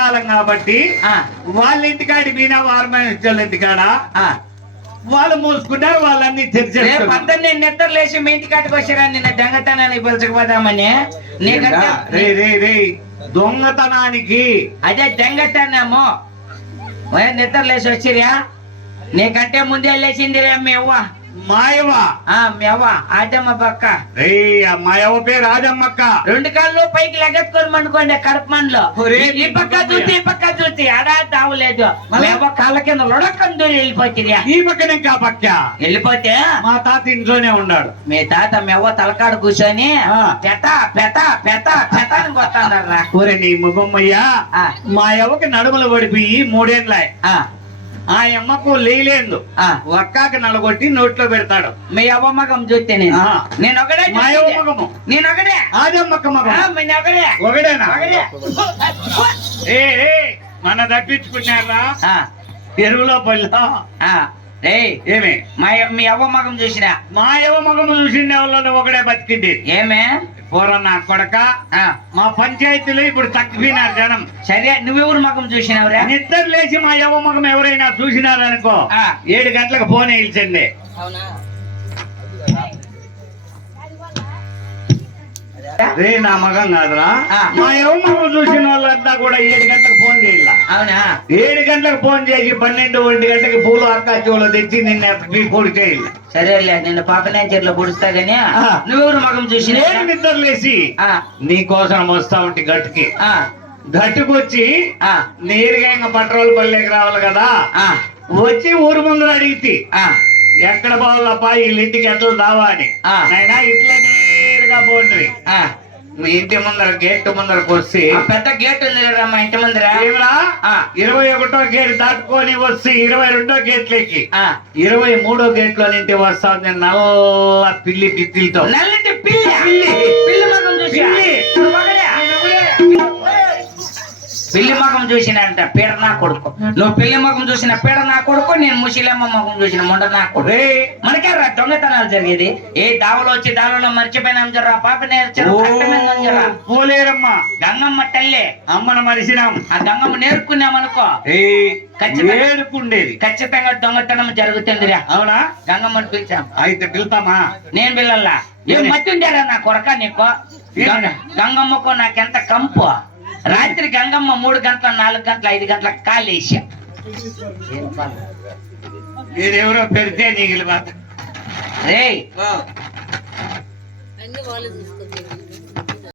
ఎండాకాలం కాబట్టి వాళ్ళ ఇంటికాడి మీనా వారమైన ఇంటికాడ వాళ్ళు మూసుకున్నారు, వాళ్ళన్ని తెరిచారు. పొద్దున్నే నిద్ర లేచి మీ ఇంటి కాటికి వచ్చారా నిన్న దొంగతనానికి పిలుచుకుపోదామని. దొంగతనానికి అదే దొంగతనము. నిద్ర లేచి వచ్చిరా, నీకంటే ముందే లేచిందిరా మీ అవ్వ. మాయవ మీ అవ్వ ఆదమ్మ పక్క. మాయవ పేరు ఆదమ్మక్క. 2 కాళ్ళు పైకి లెగ్గెత్తుకొని అనుకోండి కడప మనలో. ఈ పక్క చూసి ఈ పక్క చూసి అడా తావలేదు. మీ అవ్వ కాళ్ళ కింద లొడకం దూరి వెళ్ళిపోతుంది. ఈ పక్కన ఇంకా పక్క వెళ్ళిపోతే మా తాత ఇంట్లోనే ఉన్నాడు. మీ తాత మీ అవ్వ తలకాడు కూర్చొని పెత పెత పెత పెత అని కొత్తన్నారా. ఊరే నీ ముఖమ్మయ్యా, మా అవ్వకి నడుములు పడిపోయి 3 ఏళ్ళ. ఆ అమ్మకు లేలేదు, ఒక్కాకి నలగొట్టి నోట్లో పెడతాడు. మీ అవ్వ మగం చూస్తే నేను ఒకడే, మా అవ్వ మగము నేను ఒకడే, ఆదమ్మక్క మగం ఒకడే ఒకడేనా? మన తప్పించుకున్నారా ఎరువులో పల్లె. ఏమే మీ అవ్వ మగం చూసినా? మా అవ్వ మగము చూసిన వాళ్ళని ఒకడే బతికింది. ఏమే పోరన్నా కొడక, మా పంచాయతీలో ఇప్పుడు తగ్గిపోయినారు జనం. సరే నువ్వెవరు మగం చూసినావురా? నిద్ర లేచి మా యవ్వ మగం ఎవరైనా చూసినారనుకో 7 గంటలకు ఫోన్ వేయించండి. రే నా మగం కాదురా, మా యవ్వ మగం చూసిన వాళ్ళంతా కూడా 7 గంటలకు ఫోన్ చేయాల. అవునా? 7 గంటలకు ఫోన్ చేసి 12-1 గంటకి పూలు అక్కాచోళ్ళు తెచ్చి నిన్న పూడి చేయాలి. సరేలే నిన్ను పాపనేచర్లో పొడుస్తా గానీ నువ్వెవరు మగం చూసి? నిద్ర లేచి నీ కోసం వస్తా ఉంటే గట్టుకి గట్టుకొచ్చి నేరుగా ఇంకా పెట్రోల్ పల్లెకి రావాలి కదా. వచ్చి ఊరు ముందు అడిగితే ఎక్కడ పోవాలప్పా వీళ్ళింటికి ఎట్లా రావా అని. అయినా ఇట్లా నేరుగా పోండి. మీ ఇంటి ముందర గేట్ ముందరకు వస్తే పెద్ద గేట్ ఉంది కదా మా ఇంటి ముందర. 21వ గేట్ దాటుకొని వస్తే 22వ గేట్లకి 23వ గేట్ లో నింటి వస్తా ఉంది నల్ల పిల్లి పిత్తిలతో. నల్లటి పిల్లి పిల్లి మగం చూసి పిల్లి మగం చూసినంట పీడ నా కొడుకు. నువ్వు పిల్లి మగం చూసిన పీడ నా కొడుకు, నేను ముసిలమ్మ మగం చూసిన మొండ నా కొడుకు. మనకే రా దొంగతనాలు జరిగేది. ఏ దావలో వచ్చి దావలో మర్చిపోయినాం జరా పాప పోలేరమ్మా. గంగమ్మ తల్లి అమ్మను మరిసినాం. ఆ గంగమ్మ నేర్పుకున్నామనుకో ఏడుకుండేది. ఖచ్చితంగా దొంగతనం జరుగుతుందిరా. అవునా? గంగమ్మని పిలిచాం. అయితే పిలుతామా? నేను పిల్లల్లా ఏం మధ్య ఉండారా నా కొరక నీకు? గంగమ్మకు నాకెంత కంపు. రాత్రి గంగమ్మ 3 గంటల 4 గంటల 5 గంటలకు కాలేసా. ఎవరో పెడితే నీకు రే